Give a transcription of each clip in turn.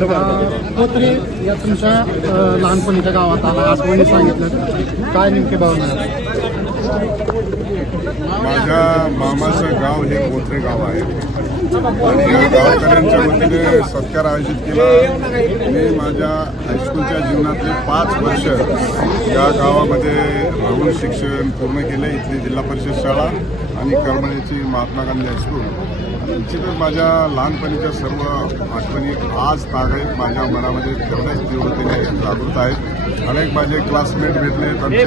कोत्री या तुमच्या लहानपणीच्या गावात आला आठवणी सांगितलं काय नेमके भावना माझ्या मामाचं गाव हे पोत्रे गाव आहे. आणि या गावकऱ्यांच्या वतीने सत्कार आयोजित केला. मी माझ्या हायस्कूलच्या जीवनातले पाच वर्ष या गावामध्ये राहून शिक्षण पूर्ण केले. इथली जिल्हा परिषद शाळा आणि करमळीची महात्मा गांधी हायस्कूल निश्चितच माझ्या लहानपणीच्या सर्व आठवणी आज तागायत माझ्या मनामध्ये तेवढ्याच तीव्रतेने जागृत आहेत. अनेक माझे क्लासमेट भेटले आमचे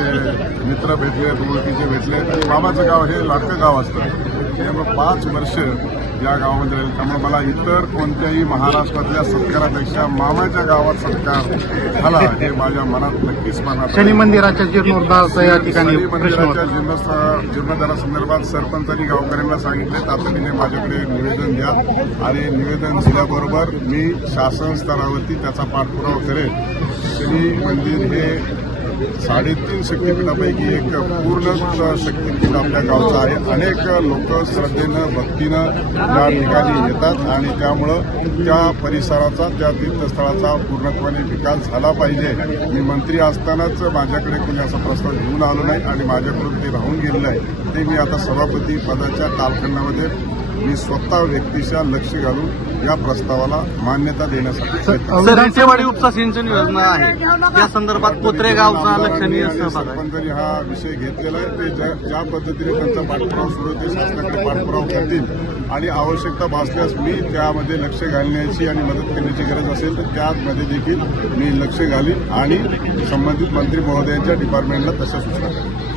मित्र भेटले ओळखीचे भेटले आणि मामाचं गाव हे लाडकं गाव असतं. त्यामुळे पाच वर्ष या गावामध्ये राहील. त्यामुळे मला इतर कोणत्याही महाराष्ट्रातल्या सत्कारापेक्षा मामाच्या गावात सत्कार झाला हे माझ्या मनात नक्कीच मनात शनी मंदिराच्या जीर्णोद्धाराचा या ठिकाणी मंदिराच्या जीर्णोद्धारासंदर्भात सरपंचांनी गावकऱ्यांना सांगितले तातडीने माझ्याकडे निवेदन द्या आणि निवेदन दिल्याबरोबर मी शासन स्तरावरती त्याचा पाठपुरावा करेन. शनी मंदिर हे साडेतीन शक्तीपीठापैकी एक पूर्ण शक्तीपीठ आपल्या गावचं आहे. अनेक लोक श्रद्धेनं भक्तीनं या ठिकाणी येतात आणि त्यामुळं त्या परिसराचा त्या तीर्थस्थळाचा पूर्णत्वाने विकास झाला पाहिजे. मी मंत्री असतानाच माझ्याकडे कोणी असा प्रस्ताव घेऊन आलो नाही आणि माझ्याकडून ते राहून गेलेलं आहे. ते मी आता सभापती पदाच्या कालखंडामध्ये मी स्वतः व्यक्तिशा लक्ष घालून या प्रस्तावाला मान्यता देण्यासाठी प्रयत्न अ, सर रेचेवाडी उपसा सिंचन योजना आहे. त्या संदर्भात कोत्रे गावचा लक्षणीय सरपंचांनी हा विषय घेतलेला आहे. ते ज्या पद्धतीने त्यांचा पाठपुरावा सुरू ते शासनाकडे पाठपुरावा करतील. आणि आवश्यकता भासल्यास मी त्यामध्ये लक्ष घालण्याची आणि मदत करण्याची गरज असेल तर त्यामध्ये देखील मी लक्ष घालीन आणि संबंधित मंत्री महोदयांच्या डिपार्टमेंटला तशा सूचना करेन